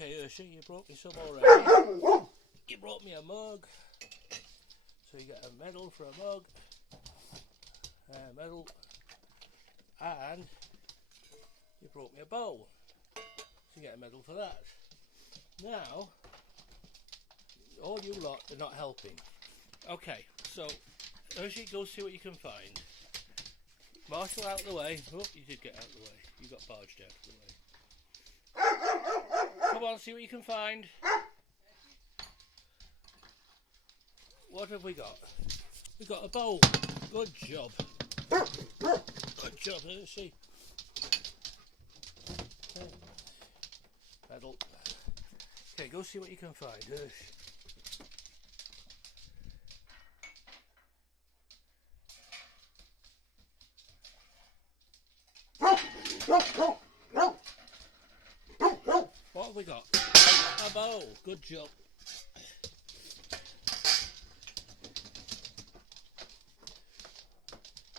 Okay, Hershey, you brought me some already. You brought me a mug. So you get a medal for a mug. Medal. And you brought me a bowl. So you get a medal for that. Now, all you lot are not helping. Okay, so Hershey, go see what you can find. Marshall out of the way. Oh, you did get out of the way. You got barged out of the way. Come on, see what you can find. What have we got? We got a bowl. Good job. Good job, Hershey. Pedal. Okay, go see what you can find, Hershey. What have we got? A bowl. Good job.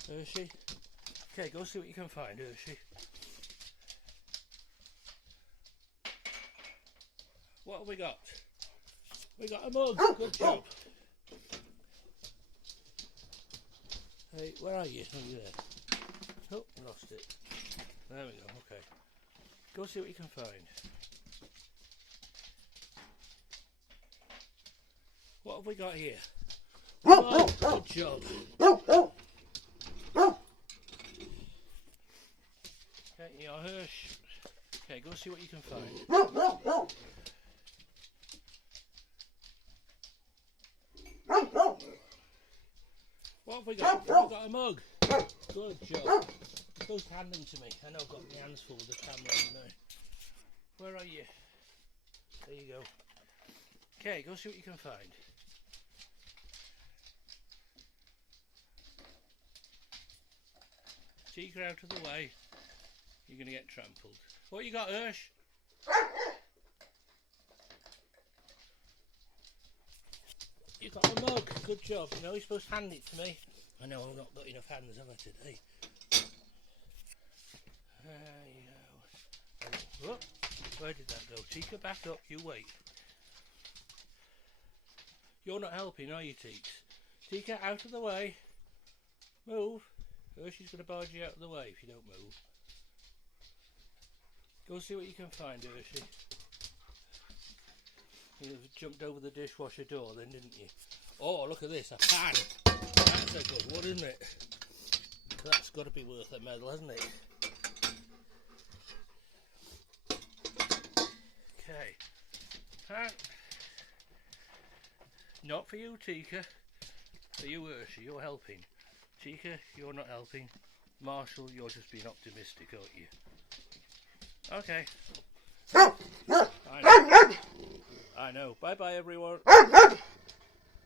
Hershey. Okay, go see what you can find, Hershey. What have we got? We got a mug. Good job. Hey, where are you? Oh, you're there. Oh, lost it. There we go. Okay. Go see what you can find. What have we got here? Oh, good job. Okay, you're Hershey. Okay, go see what you can find. What have we got? We've got a mug. Good job. Both hand them to me. I know I've got my hands full with the camera in there. Where are you? There you go. Okay, go see what you can find. Tika out of the way. You're going to get trampled. What you got, Hersh? You got a mug. Good job. You know, you're supposed to hand it to me. I know I've not got enough hands, have I, today? There you go. Oh, where did that go? Tika, back up. You wait. You're not helping, are you, Teeks? Tika, out of the way. Move. Hershey's going to barge you out of the way if you don't move. Go see what you can find, Hershey. You jumped over the dishwasher door then, didn't you? Oh, look at this, a pan. That's a good one, isn't it? That's got to be worth a medal, hasn't it? Okay. Pan. Not for you, Tika. For you, Hershey, you're helping. Tika, you're not helping. Marshall, you're just being optimistic, aren't you? Okay. I know. Bye-bye, everyone.